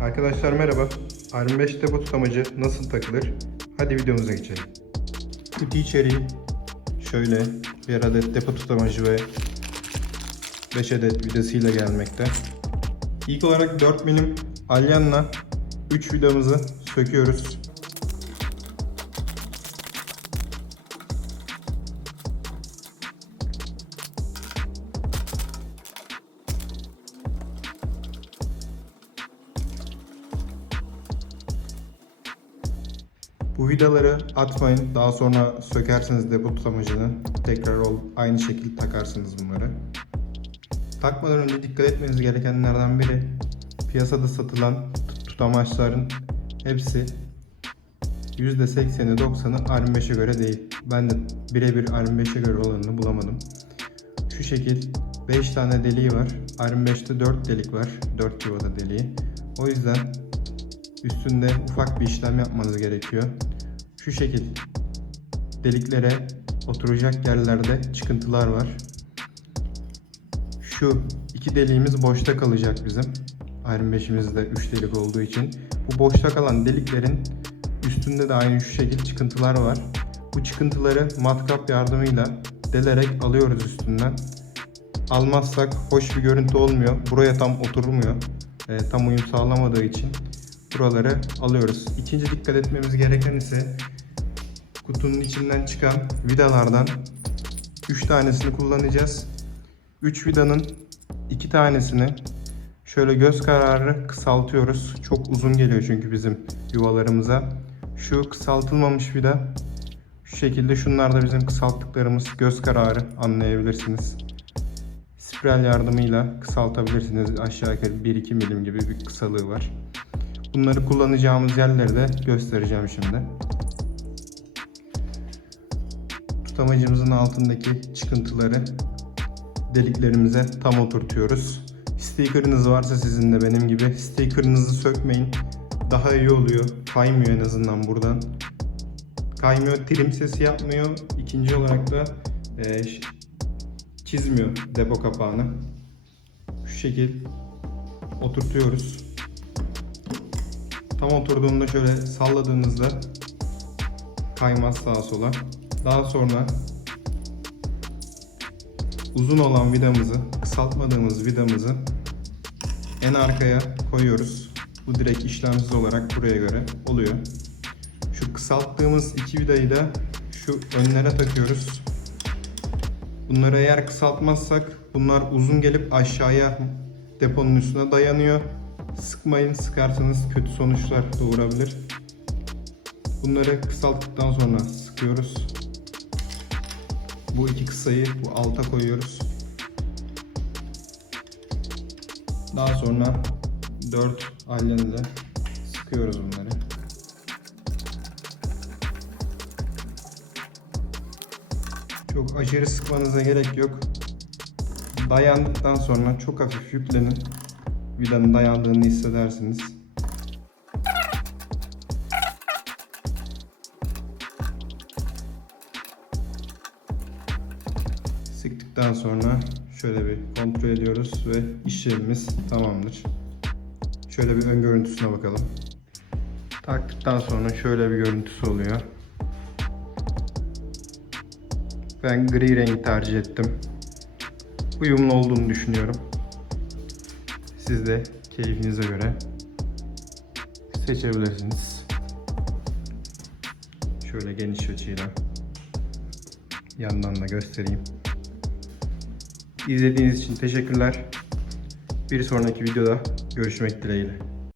Arkadaşlar merhaba. RM5 depo tutamacı nasıl takılır? Hadi videomuza geçelim. Kutu içeriği şöyle bir adet depo tutamacı ve 5 adet vidasıyla gelmekte. İlk olarak 4 milim alyanla 3 vidamızı söküyoruz. Bu vidaları atmayın. Daha sonra sökersiniz depo tutamacını. Tekrar ol, aynı şekilde takarsınız bunları. Takmadan önce dikkat etmeniz gerekenlerden biri piyasada satılan tut- tutamaçların hepsi %80'i 90'ı RM5'e göre değil. Ben de birebir RM5'e göre olanını bulamadım. Şu şekil 5 tane deliği var. RM5'te 4 delik var. 4 civada deliği. O yüzden üstünde ufak bir işlem yapmanız gerekiyor. Şu şekil deliklere oturacak yerlerde çıkıntılar var. Şu iki deliğimiz boşta kalacak bizim. Iron 5'imizde 3 delik olduğu için. Bu boşta kalan deliklerin üstünde de aynı şu şekil çıkıntılar var. Bu çıkıntıları matkap yardımıyla delerek alıyoruz üstünden. Almazsak hoş bir görüntü olmuyor. Buraya tam oturmuyor. Ee, tam uyum sağlamadığı için buraları alıyoruz. İkinci dikkat etmemiz gereken ise kutunun içinden çıkan vidalardan 3 tanesini kullanacağız. 3 vidanın 2 tanesini şöyle göz kararı kısaltıyoruz. Çok uzun geliyor çünkü bizim yuvalarımıza. Şu kısaltılmamış vida şu şekilde şunlar da bizim kısalttıklarımız göz kararı anlayabilirsiniz. Spiral yardımıyla kısaltabilirsiniz. Aşağı yukarı 1-2 milim gibi bir kısalığı var. Bunları kullanacağımız yerleri de göstereceğim şimdi. Tutamacımızın altındaki çıkıntıları deliklerimize tam oturtuyoruz. Sticker'ınız varsa sizin de benim gibi sticker'ınızı sökmeyin. Daha iyi oluyor. Kaymıyor en azından buradan. Kaymıyor, trim sesi yapmıyor. İkinci olarak da e, çizmiyor depo kapağını. Şu şekil oturtuyoruz. Tam oturduğunda şöyle salladığınızda kaymaz sağa sola. Daha sonra uzun olan vidamızı, kısaltmadığımız vidamızı en arkaya koyuyoruz. Bu direkt işlemsiz olarak buraya göre oluyor. Şu kısalttığımız iki vidayı da şu önlere takıyoruz. Bunları eğer kısaltmazsak bunlar uzun gelip aşağıya deponun üstüne dayanıyor. Sıkmayın, sıkarsanız kötü sonuçlar doğurabilir. Bunları kısalttıktan sonra sıkıyoruz. Bu iki kısayı bu alta koyuyoruz. Daha sonra 4 alyanı da sıkıyoruz bunları. Çok aşırı sıkmanıza gerek yok. Dayandıktan sonra çok hafif yüklenin. Vidanın dayandığını hissedersiniz. Sıktıktan sonra şöyle bir kontrol ediyoruz ve işlemimiz tamamdır. Şöyle bir ön görüntüsüne bakalım. Taktıktan sonra şöyle bir görüntüsü oluyor. Ben gri rengi tercih ettim. Uyumlu olduğunu düşünüyorum. Siz de keyfinize göre seçebilirsiniz. Şöyle geniş açıyla yandan da göstereyim. İzlediğiniz için teşekkürler. Bir sonraki videoda görüşmek dileğiyle.